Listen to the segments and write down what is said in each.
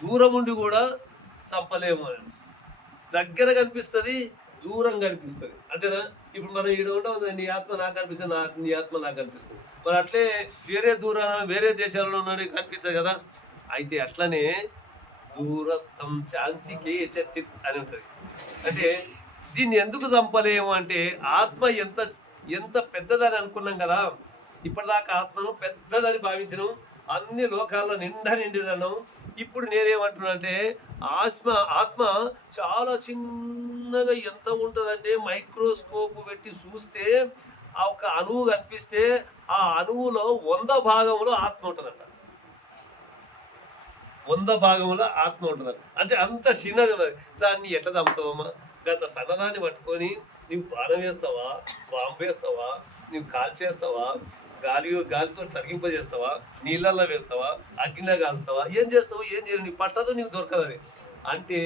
దూరం ఉండి కూడా చంపలేము అని. దగ్గర కనిపిస్తుంది, దూరం కనిపిస్తుంది, అంతేనా? ఇప్పుడు మనం ఈడ ఉంటాం, నీ ఆత్మ నాకు కనిపిస్తుంది, నీ ఆత్మ నాకు కనిపిస్తుంది. మరి అట్లే వేరే దూరాన వేరే దేశాలలో ఉన్నది కనిపించదు కదా. అయితే అట్లనే దూరస్థం శాంతికి చిత్ అని ఉంటుంది. అంటే దీన్ని ఎందుకు చంపలేము అంటే ఆత్మ ఎంత ఎంత పెద్దదని అనుకున్నాం కదా. ఇప్పటిదాకా ఆత్మను పెద్దదని భావించడం, అన్ని లోకాల్లో నిండినాం. ఇప్పుడు నేనేమంటున్నా అంటే ఆత్మ చాలా చిన్నగా ఎంత ఉంటుందంటే మైక్రోస్కోప్ పెట్టి చూస్తే ఆ ఒక అణువు కనిపిస్తే ఆ అణువులో 100 భాగంలో ఆత్మ ఉంటుందంట. 100 భాగంలో ఆత్మ ఉంటుందంట. అంటే అంత చిన్నది ఉన్నది. దాన్ని ఎట్లా చంపుతావమ్మా? గత సన్నదాన్ని పట్టుకొని నీవు బాణం వేస్తావా, బాంబు వేస్తావా, నీవు కాల్చేస్తావా, గాలితో తగ్గింపజేస్తావా, నీళ్ళల్లో వేస్తావా, అగ్నిలో కాలుస్తావా, ఏం చేస్తావు? ఏం చేయవు. నీకు పట్టదు, నీకు దొరకదు అది. అంటే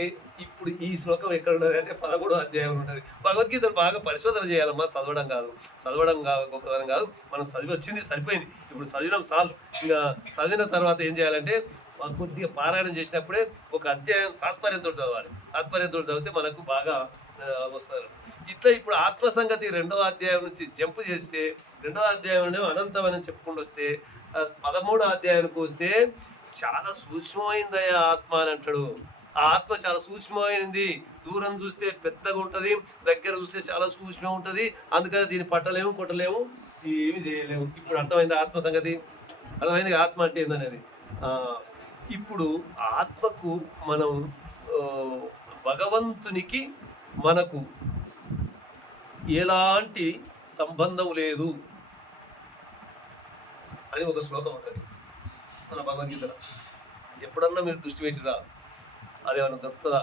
ఇప్పుడు ఈ శ్లోకం ఎక్కడ ఉన్నది అంటే 11వ అధ్యాయం ఉంటుంది. భగవద్గీతను బాగా పరిశోధన చేయాలమ్మా. చదవడం గొప్పతనం కాదు. మనం చదివి వచ్చింది సరిపోయింది. ఇప్పుడు చదివినాం చాలు. ఇంకా చదివిన తర్వాత ఏం చేయాలంటే కొద్దిగా పారాయణం చేసినప్పుడే ఒక అధ్యాయం తాత్పర్యంతో చదవాలి. తాత్పర్యంతో చదివితే మనకు బాగా వస్తారు. ఇట్లా ఇప్పుడు ఆత్మ సంగతి 2వ అధ్యాయం నుంచి జంపు చేస్తే 2వ అధ్యాయంలో అనంతమని చెప్పుకుంటూ వస్తే 13వ అధ్యాయానికి వస్తే చాలా సూక్ష్మమైందయ్యా ఆత్మ అని అంటాడు. ఆ ఆత్మ చాలా సూక్ష్మమైనది. దూరం చూస్తే పెద్దగా ఉంటుంది, దగ్గర చూస్తే చాలా సూక్ష్మం ఉంటుంది. అందుకని దీన్ని పట్టలేము, కొట్టలేము, ఏమి చేయలేము. ఇప్పుడు అర్థమైంది ఆత్మ సంగతి. అర్థమైంది ఆత్మ అంటే ఏందనేది. ఇప్పుడు ఆత్మకు మనం భగవంతునికి మనకు ఎలాంటి సంబంధం లేదు అని ఒక శ్లోకం ఉంటుంది మన భగవద్గీతలో. ఎప్పుడన్నా మీరు దృష్టి పెట్టిరా అదేమన్నా దొరుకుతుందా?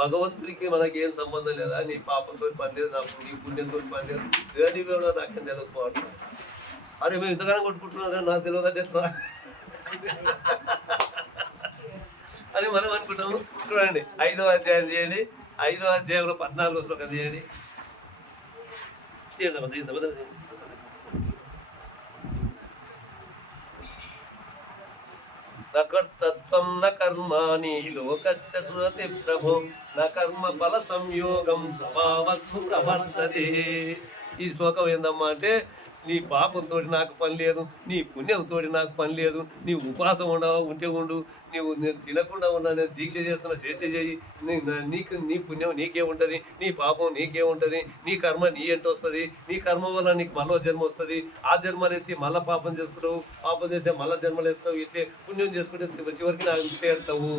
భగవంతుడికి మనకి ఏం సంబంధం లేదా? నీ పాపంతో పని లేదు, నాకు నీ పుణ్యంతో పని లేదు, నీవేమో నాకేం తెలియదు పోవడం. అరే మేము ఇంతగానో కొట్టుకుంటున్నాం నాకు తెలియదు అంటే ఎట్లా అని మనం అనుకుంటాము. చూడండి 5వ అధ్యాయం చేయండి. 5వ అధ్యాయంలో 14వ శ్లోకం చేయండి. నకర్తత్వం న కర్మాణి లోకస్య సురతి ప్రభో న కర్మ ఫల సంయోగం స్వభావస్తు ప్రవర్తతే. ఈ శ్లోకం ఏందమ్మా అంటే నీ పాపంతో నాకు పని లేదు, నీ పుణ్యంతో నాకు పని లేదు, నీ ఉపాసం ఉంటే ఉండు, నేను తినకుండా ఉన్నా, నేను దీక్ష చేస్తున్నా చేసే చేయి, నీ పుణ్యం నీకే ఉంటుంది, నీ పాపం నీకే ఉంటుంది, నీ కర్మ నీ ఎంట వస్తుంది, నీ కర్మ వల్ల నీకు మళ్ళీ జన్మ వస్తుంది, ఆ జన్మలు ఎత్తి మళ్ళీ పాపం చేసుకుంటావు, పాపం చేస్తే మళ్ళీ జన్మలు ఎత్తావు, ఇట్లే పుణ్యం చేసుకుంటే చివరికి నాకు చేరుతావు.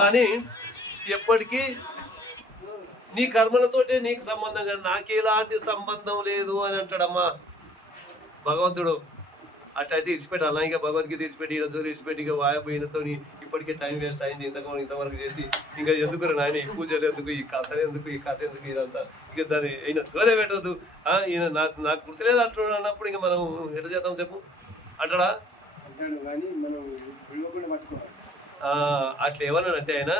కానీ ఎప్పటికీ నీ కర్మలతోటే నీకు సంబంధం, కానీ నాకు ఎలాంటి సంబంధం లేదు అని అంటాడమ్మా భగవంతుడు. అట్లయితే ఇడిచిపెట్టి అలాగే భగవద్గీత ఇడిచిపెట్టి ఇడిచిపెట్టి ఇక వాయపోయినతో ఇప్పటికే టైం వేస్ట్ అయింది. ఇంతవరకు చేసి ఇంకా ఎందుకు నాయన ఈ పూజలు ఎందుకు, ఈ కథలు ఎందుకు, ఈ కథ ఎందుకు, ఇదంతా ఇక దాన్ని ఈయన జోరే పెట్టద్దు. ఈయన నాకు గుర్తులేదు అంటున్నాడు అన్నప్పుడు ఇంకా మనం ఎట్లా చేద్దాం చెప్పు అంటాడా? అట్లా ఏమన్నాడంటే ఆయన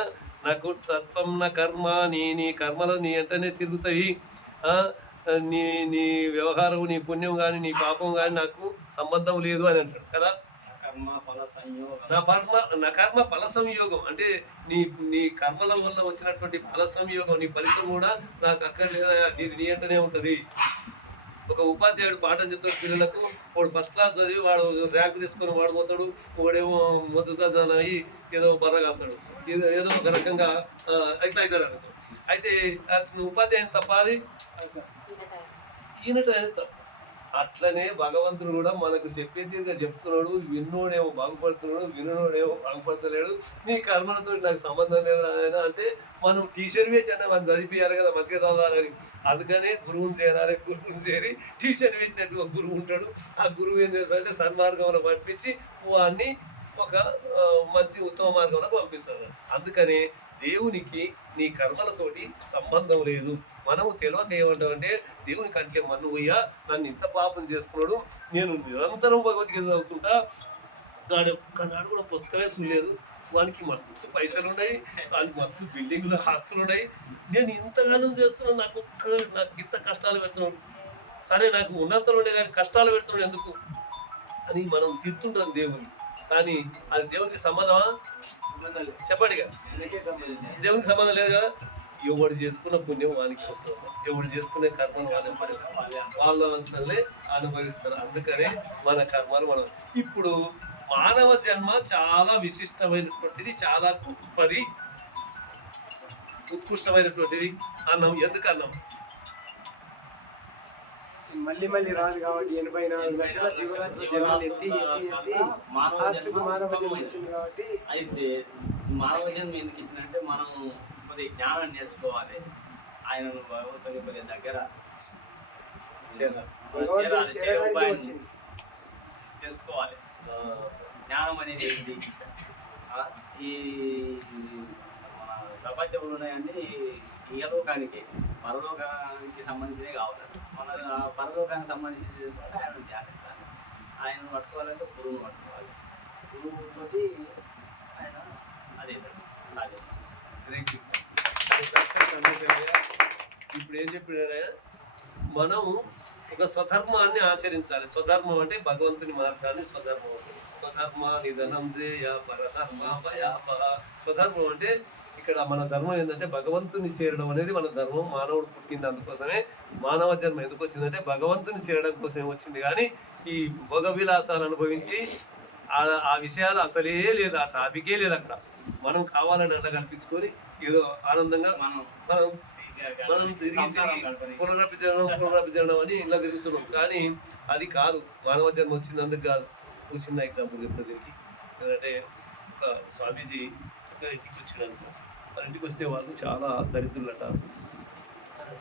నాకు తత్వం నా కర్మ నీ కర్మలు నీ వెంటనే తిరుగుతాయి, నీ వ్యవహారం నీ పుణ్యం కానీ నీ పాపం కానీ నాకు సంబంధం లేదు అని అంటాడు కదా. నా కర్మ ఫల సంయోగం అంటే నీ కర్మల వల్ల వచ్చినటువంటి ఫల సంయోగం, నీ ఫలితం కూడా నాకు అక్కర్లేదా, నీ అంటనే ఉంటుంది. ఒక ఉపాధ్యాయుడు పాఠం చెప్తాడు పిల్లలకు, వాడు ఫస్ట్ క్లాస్ చదివి వాడు ర్యాంకు తెచ్చుకొని వాడు పోతాడు, వాడేమో మొదట అయ్యి ఏదో బర్రగాస్తాడు, ఏదో ఒక రకంగా ఇట్లా అవుతాడు అనుకో. అయితే ఉపాధ్యాయుని తప్ప అది ఈయనట అనేది తప్ప. అట్లనే భగవంతుడు కూడా మనకు చెప్పే తీరుగా చెప్తున్నాడు. విన్నోడేమో బాగుపడుతున్నాడు, వినోడేమో బాగుపడతలేడు. నీ కర్మలతో నాకు సంబంధం లేదు ఆయన అంటే మనం టీచర్ పెట్టండి, మనం చదివియాలి కదా, మంచిగా చదవాలని. అందుకనే గురువుని చేరాలి. గురువుని చేరి టీచర్ పెట్టినట్టు ఒక గురువు ఉంటాడు. ఆ గురువు ఏం చేస్తాడంటే సన్మార్గంలో పంపించి వాడిని ఒక మంచి ఉత్తమ మార్గంలో పంపిస్తాడు. అందుకనే దేవునికి నీ కర్మలతోటి సంబంధం లేదు. మనము తెలియక ఏమంటామంటే దేవుని కంటే మన్నుయ్యా నన్ను ఇంత పాపం చేస్తున్నాడు, నేను నిరంతరం భగవద్గీత చదువుతుంటా, ఒక్కనాడు కూడా పుస్తకమే చూడలేదు, వానికి మస్తు పైసలు ఉన్నాయి, వానికి మస్తు బిల్డింగ్లు ఆస్తులు ఉన్నాయి, నేను ఇంతగానో చేస్తున్నాను, నాకు ఇంత కష్టాలు పెడుతున్నాడు. సరే నాకు ఉన్నతలు ఉండే కానీ కష్టాలు పెడుతున్నాడు ఎందుకు అని మనం తిడుతుంటాం దేవుని. కానీ అది దేవునికి సంబంధమా? చెప్పండి ఇక. దేవునికి సంబంధం లేదు కదా. ఎవడు చేసుకున్న పుణ్యం వానికి వస్తుంది, ఎవడు చేసుకునే కర్మను వాళ్ళు అంతలే అనుభవిస్తారు. అందుకనే మన కర్మలు మనం. ఇప్పుడు మానవ జన్మ చాలా విశిష్టమైనటువంటిది, చాలా గొప్పది, ఉత్కృష్టమైనటువంటిది అన్నాం. ఎందుకు అన్నాం? మళ్ళీ మళ్ళీ రాదు కాబట్టి 84 లక్షల జీవరాశుల జన్మలు ఎత్తి మానవ జన్మ వచ్చింది కాబట్టి. అయితే మానవ జన్మ ఎందుకు ఇచ్చిందంటే మనం కొద్దిగా జ్ఞానం నేర్చుకోవాలి, ఆయనను భగవంతుని కొద్దిగా దగ్గర తెలుసుకోవాలి. జ్ఞానం అనేది ఏంటి? ఈ ప్రపంచంలో ఉన్నాయండి ఇహలోకానికి పరలోకానికి సంబంధించినవి కావాలి. మన పరలోకానికి సంబంధించి చేసుకోవాలి, ఆయనను ధ్యానించాలి. ఆయనను పట్టుకోవాలంటే గురువును పట్టుకోవాలి, గురువుతోటి ఆయన అదే సాధ్యం. ఇప్పుడు ఏం చెప్పినా మనం ఒక స్వధర్మాన్ని ఆచరించాలి. స్వధర్మం అంటే భగవంతుని మార్గాన్ని స్వధర్మం. స్వధర్మ నిధనం జేయ పరధర్మ భయాపహ. స్వధర్మం అంటే ఇక్కడ మన ధర్మం ఏంటంటే భగవంతుని చేరడం అనేది మన ధర్మం. మానవుడు పుట్టింది అందుకోసమే. మానవ జన్మ ఎందుకు వచ్చిందంటే భగవంతుని చేరడం కోసమే వచ్చింది. కానీ ఈ భోగ విలాసాలు అనుభవించి ఆ విషయాలు అసలే లేదు, ఆ టాపికే లేదు అక్కడ. మనం కావాలని అండ కల్పించుకొని ఏదో ఆనందంగా మనం పునరభిజనం అని ఇలా తిరుగుతున్నాం. కానీ అది కాదు, మానవ జన్మ వచ్చింది అందుకు కాదు. ఒక చిన్న ఎగ్జాంపుల్ చెప్తా దీనికి. ఎందుకంటే ఒక స్వామీజీ ఇంటికి వచ్చినాను. వాళ్ళ ఇంటికి వస్తే వాళ్ళు చాలా దరిద్రులట.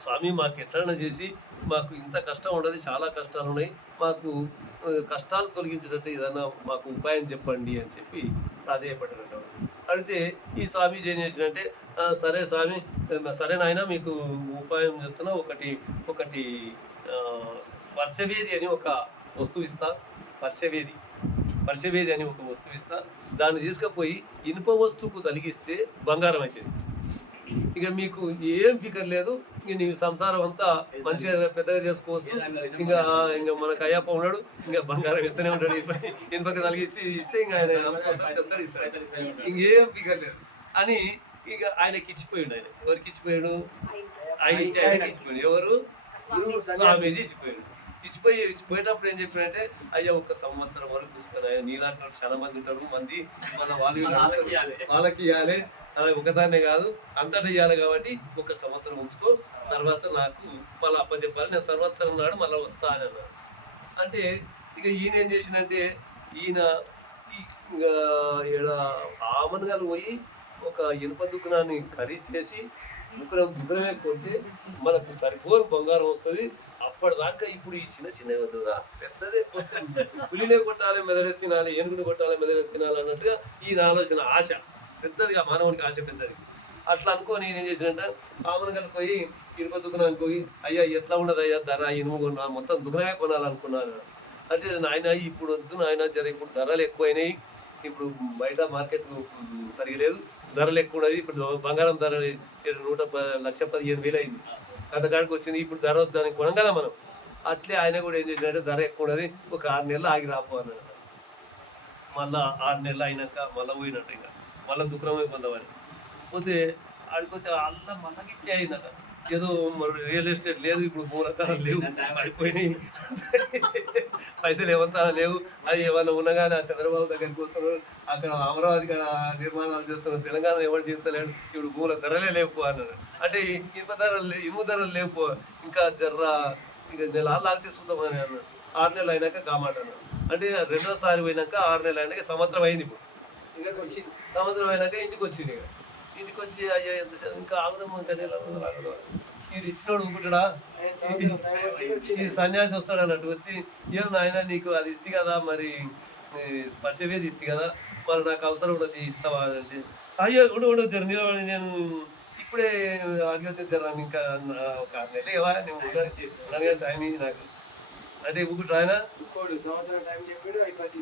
స్వామి మాకు ఎట్లైనా చేసి మాకు ఇంత కష్టం ఉండదు, చాలా కష్టాలు ఉన్నాయి, మాకు కష్టాలు తొలగించేటట్టు ఏదైనా మాకు ఉపాయం చెప్పండి అని చెప్పి ప్రాధేయపడ్డారంట. అడిగితే ఈ స్వామీజీ ఏం చేసినంటే, సరే స్వామి, సరే నాయన మీకు ఉపాయం చెప్తున్నా, ఒకటి స్పర్శవేది అని ఒక వస్తువు ఇస్తా. స్పర్శవేది అని ఒక వస్తువు ఇస్తా, దాన్ని తీసుకుపోయి ఇనుప వస్తువుకు తలిగిస్తే బంగారం అవుతుంది. ఇక మీకు ఏం ఫికర్ లేదు, ఇంక నీ సంసారం అంతా మంచిగా పెద్దగా చేసుకోవచ్చు. ఇంకా మనకు అయ్యప్ప ఉన్నాడు, ఇంకా బంగారం ఇస్తూనే ఉంటాడు. ఇనుపకి తలిగిచ్చి ఇస్తే ఇంకా ఆయన ఇస్తాడు. ఇంకేం ఫికర్ లేదు అని ఇక ఆయనకి ఇచ్చిపోయాడు. ఆయన ఎవరికి ఇచ్చిపోయాడు? ఆయనకి ఇచ్చిపోయాడు. ఎవరు? స్వామీజీ ఇచ్చిపోయాడు. ఇచ్చిపోయేటప్పుడు ఏం చెప్పాడంటే, అయ్యా 1 సంవత్సరం వరకు చూసుకొని, నీలాంటి వాళ్ళు చాలా మంది ఉంటారు, మన వాళ్ళకి ఇవ్వాలి, అలా ఒకదాన్నే కాదు అంతటా ఇవ్వాలి, కాబట్టి 1 సంవత్సరం ఉంచుకో, తర్వాత నాకు మళ్ళీ అప్పచెప్పాలి, నేను సంవత్సరం నాడు మళ్ళీ వస్తా అని అన్నాడు. అంటే ఇక ఈయన ఏం చేసినంటే, ఈయన ఈడ ఆమనగాలు పోయి ఒక ఇనుప దుకాణాన్ని ఖరీదు చేసి దుకాణమే కొంటే మనకు సరిపోని బంగారం వస్తుంది. అప్పటిదాకా ఇప్పుడు ఈ చిన్న వద్దురా, పెద్దదే పులినే కొట్టాలి మెదడు తినాలి, ఏనుగుని కొట్టాలి మెదడు తినాలి అన్నట్టుగా ఈయన ఆలోచన, ఆశ పెద్దదిగా, మానవునికి ఆశ పెద్దది. అట్లా అనుకోని నేను ఏం చేసినంటే, ఆమనగాలు పోయి ఇనుప దుకాణానికి పోయి, అయ్యా ఎట్లా ఉండదు అయ్యా ధర, ఇనుము కొన్నా, మొత్తం దుకాణమే కొనాలనుకున్నాను. అంటే నాయన ఇప్పుడు వద్దు నాయన, జర ఇప్పుడు ధరలు ఎక్కువైనాయి, ఇప్పుడు బయట మార్కెట్ సరిగా లేదు, ధరలు ఎక్కువ ఉన్నది, ఇప్పుడు బంగారం ధర 1,15,000 అయింది, అంతకాడికి వచ్చింది, ఇప్పుడు ధర వద్దని కొనం కదా మనం. అట్లే ఆయన కూడా ఏం చేసినట్టే, ధర ఎక్కువ ఉన్నది, ఒక 6 నెలలు ఆగి రాపో అన్నాడు. మళ్ళా 6 నెలలు అయినాక మళ్ళీ పోయినట్టు, ఇంకా మళ్ళీ దుఃఖమే పొందమని పోతే ఆడిపోతే అల్లా మళ్ళకి అయిందట. ఏదో మరి రియల్ ఎస్టేట్ లేదు, ఇప్పుడు మూలధనాలు లేవు, పడిపోయినాయి, పైసలు ఏమంతా లేవు. అది ఏమన్నా ఉన్నగానే ఆ చంద్రబాబు దగ్గరికి వస్తున్నారు, అక్కడ అమరావతి నిర్మాణాలు చేస్తున్నారు, తెలంగాణ ఎవరు చేస్తలేడు, ఇప్పుడు మూల ధరలే లేవు అన్నాడు. అంటే ఇనుప ధరలు లేవు, ఇంకా ఇంకా నెలలు ఆగితే చూద్దామని అన్నాడు. 6 నెలలు అయినాక కామాట అన్నాడు. అంటే రెండోసారి పోయినాక 6 నెలలు అయినాక సంవత్సరం అయింది. ఇప్పుడు సంవత్సరం అయినాక ఇంటికి వచ్చింది. ఇంటికి వచ్చి అయ్యో ఎంత ఇంకా ఆగుదాము, ఇంకా నెలలు ఆగుదాం, ఇది ఇచ్చినోడు ఊరుకుంటాడా, ఈ సన్యాసి వస్తాడు అన్నట్టు వచ్చి, ఏం నాయన నీకు అది ఇస్తే కదా, మరి స్పర్శవేది ఇస్తే కదా, మరి నాకు అవసరం ఉన్నది ఇస్తావా అంటే, అయ్యో కూడా జర నిలబడి, నేను ఇప్పుడే అడిగితే జర ఇంకా ఒక 6 నెలలు ఇవ్వా, నేను ఉండడానికి టైం నాకు అంటే ఊరుకుంటా ఆయన.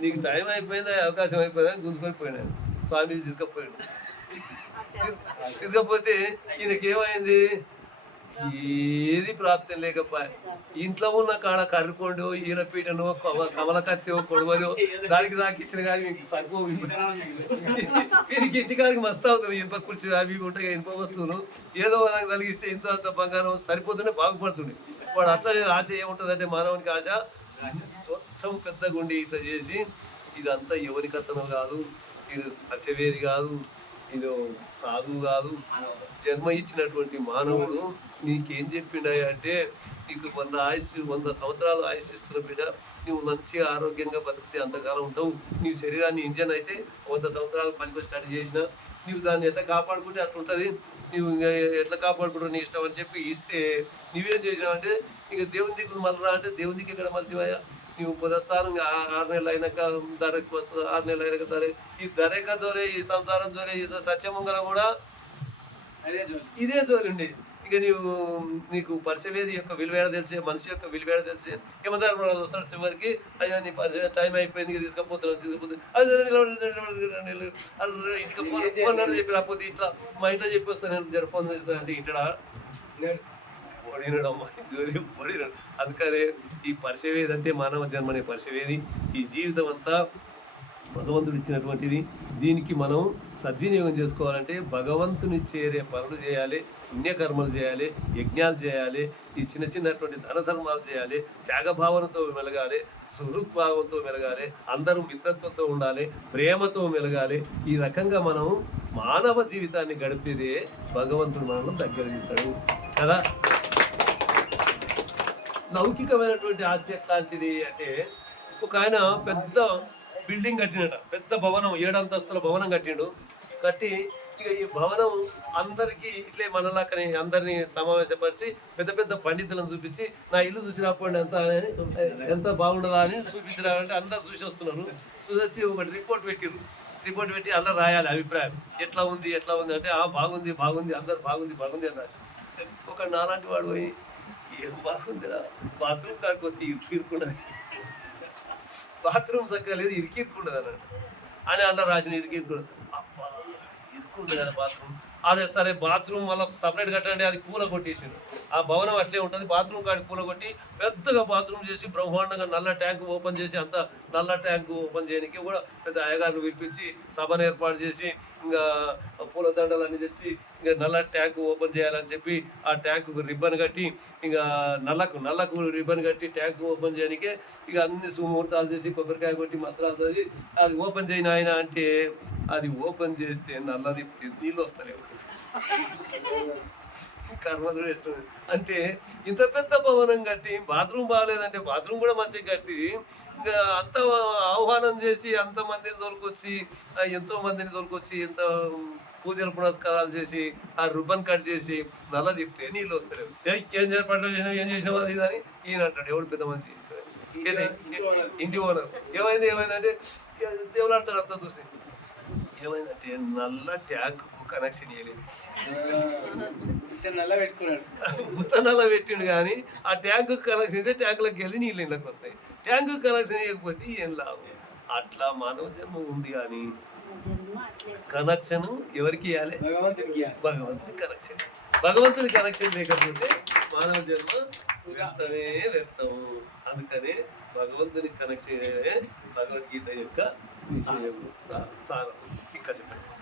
నీకు టైం అయిపోయిందా, అవకాశం అయిపోయిందా అని గుంజుకొని పోయినాడు. స్వామీజీ తీసుకపోయాడు. తీసుకపోతే ఈయనకి ఏమైంది, ఏది ప్రాప్తం లేకపోయా ఇంట్లో ఉన్న కాడ కర్రుకోండు ఈరపీటనో కమలకత్తి కొడవలో దానికి దాకిచ్చిన కానీ మీకు సరిపో వీరికి ఇంటికాడికి మస్తు అవుతుంది ఇనుప కుర్చీ అవి ఇవి ఉంటాయి ఇనుప వస్తువులు ఏదో నాకు కలిగిస్తే ఇంత అంత బంగారం సరిపోతుండే బాగుపడుతుండే వాడు అట్లా లేదు ఆశ ఏముంటుందంటే మానవునికి ఆశ మొత్తం పెద్ద గుండి ఇట్లా చేసి ఇదంతా ఎవరి కథనం కాదు ఇది స్పర్శవేది కాదు ఇది సాధువు కాదు జన్మ ఇచ్చినటువంటి మానవుడు నీకేం చెప్పిండా అంటే నీకు 100 సంవత్సరాలు ఆయుష్ ఇస్తున్న బిడ్డ నువ్వు మంచిగా ఆరోగ్యంగా బతికితే అంతకాలం ఉంటావు నీ శరీరాన్ని ఇంజన్ అయితే 100 సంవత్సరాలు పనికి స్టార్ట్ చేసినా నువ్వు దాన్ని ఎట్లా కాపాడుకుంటే అట్లా ఉంటుంది నువ్వు ఇంకా ఎట్లా కాపాడుకుంటావు నీ ఇష్టం అని చెప్పి ఇస్తే నువ్వేం చేసినావు అంటే ఇక దేవుని దిక్కులు మళ్ళరా అంటే దేవుని దిక్కు ఇక్కడ మళ్ళీవయ్యా నువ్వు పుదస్థానం 6 నెలలు అయినాక ధరకు వస్తుంది 6 నెలలు అయినాక ధర ఈ ధరేక జోరే ఈ సంసారం జోరే ఈ సత్యమంగళ కూడా ఇదే జోలి ఉండే ఇక నీకు పరిచవేది యొక్క విలువేడ తెలిసే మనిషి యొక్క విలువేడ తెలిసే ఏమంటారు వస్తాడు చివరికి అయ్యా నీ పరిచయం టైం అయిపోయింది ఇక తీసుకుపోతున్నాను ఇంటికి ఫోన్ చెప్పి రాకపోతే ఇట్లా మా ఇంట్లో చెప్పి వస్తాను నేను జర ఫోన్ చేస్తాను అంటే ఇంటడా పొడినడు అమ్మాయి జోలి పొడినాడు అందుకనే ఈ పరిచవేది అంటే మానవ జన్మనే పరిచవేది ఈ జీవితం అంతా భగవంతుడు ఇచ్చినటువంటిది దీనికి మనం సద్వినియోగం చేసుకోవాలంటే భగవంతుని చేరే పనులు చేయాలి పుణ్యకర్మలు చేయాలి యజ్ఞాలు చేయాలి ఈ చిన్నటువంటి ధన ధర్మాలు చేయాలి త్యాగభావనతో మెలగాలి సుహృద్భావంతో మెలగాలి అందరూ మిత్రత్వంతో ఉండాలి ప్రేమతో మెలగాలి ఈ రకంగా మనం మానవ జీవితాన్ని గడిపేదే భగవంతుడు మనల్ని దగ్గర తీస్తాడు కదా లౌకికమైనటువంటి ఆస్తి ఎట్లాంటిది అంటే ఒక ఆయన పెద్ద బిల్డింగ్ కట్టినట పెద్ద భవనం 7 అంతస్తుల భవనం కట్టిండు కట్టి ఇక ఈ భవనం అందరికీ ఇట్లే మనలాకని అందరినీ సమావేశపరిచి పెద్ద పెద్ద పండితులను చూపించి నా ఇల్లు చూసి రాకపోండి ఎంత బాగుండదా అని చూపించినారంటే అందరు చూసి వస్తున్నారు చూసి ఒకటి రిపోర్ట్ పెట్టి అందరు రాయాలి అభిప్రాయం ఎట్లా ఉంది అంటే బాగుంది అందరు బాగుంది అని రాశారు ఒక నాలాంటి వాడు పోయి ఏం బాగుందిరా బాత్రూమ్ కాకపోతే ఇరుక్కున్నది బాత్రూమ్ సక్కలేదు ఇరికిరుకుండదు అన్నాడు అని అన్న రాసిన ఇరికిరుకుండదు అబ్బా ఇరుకుంది కదా బాత్రూమ్ అదే సరే బాత్రూమ్ మళ్ళీ సపరేట్ కట్టండి అది కూల కొట్టేసిండు ఆ భవనం అట్లే ఉంటుంది బాత్రూమ్ కాడి కూల కొట్టి పెద్దగా బాత్రూమ్ చేసి బ్రహ్మాండంగా నల్ల ట్యాంక్ ఓపెన్ చేసి అంత నల్ల ట్యాంక్ ఓపెన్ చేయడానికి కూడా పెద్ద అయ్యగారిని పిలిపించి సభను ఏర్పాటు చేసి ఇంకా పూలదండలు అన్ని తెచ్చి ఇంకా నల్ల ట్యాంక్ ఓపెన్ చేయాలని చెప్పి ఆ ట్యాంకు రిబ్బన్ కట్టి ఇంకా నల్లకు రిబ్బన్ కట్టి ట్యాంక్ ఓపెన్ చేయడానికే ఇక అన్ని సుముహూర్తాలు చేసి కొబ్బరికాయ కొట్టి మంత్రాలు చదివి అది ఓపెన్ చేయను ఆయన అంటే అది ఓపెన్ చేస్తే నల్లది నీళ్ళు వస్తలేవు కర్మదుడు ఎట్లుంది అంటే ఇంత పెద్ద భవనం కట్టి బాత్రూమ్ బాగాలేదంటే బాత్రూమ్ కూడా మంచిగా కట్టి ఇంకా అంత ఆహ్వానం చేసి అంతమందిని తోలుకొచ్చి ఎంతో మందిని తోలుకొచ్చి ఎంత పూజలు పునస్కారాలు చేసి ఆ రుబ్బన్ కట్ చేసి నల్ల తిప్పితే నీళ్ళు వస్తలేవు ఏం ఏర్పాట్లు చేసినా ఏం చేసినావు అది అని ఈయన అంటాడు ఎవడు పెద్ద మనిషి ఇంటి ఓనర్ ఏమైందంటే దేవులాడతాడు అంతా చూసి ఏమైందంటే నల్ల ట్యాంక్ కనెక్షన్ ఇవ్వలేదు నల్ల పెట్టిండు కానీ ఆ ట్యాంకు కనెక్షన్ అయితే ట్యాంకులోకి వెళ్ళి నీళ్ళు ఇళ్ళకి వస్తాయి ట్యాంకు కనెక్షన్ ఇవ్వకపోతే ఏం లాభం అట్లా మానవ జన్మ ఉంది కానీ కనెక్షన్ ఎవరికి ఇవ్వాలి భగవంతుని కనెక్షన్ లేకపోతే మానవ జన్మ వ్యర్థమే వ్యర్థం అందుకనే భగవంతుని కనెక్షన్ భగవద్గీత యొక్క విషయం సారం ఇంకా చెప్పండి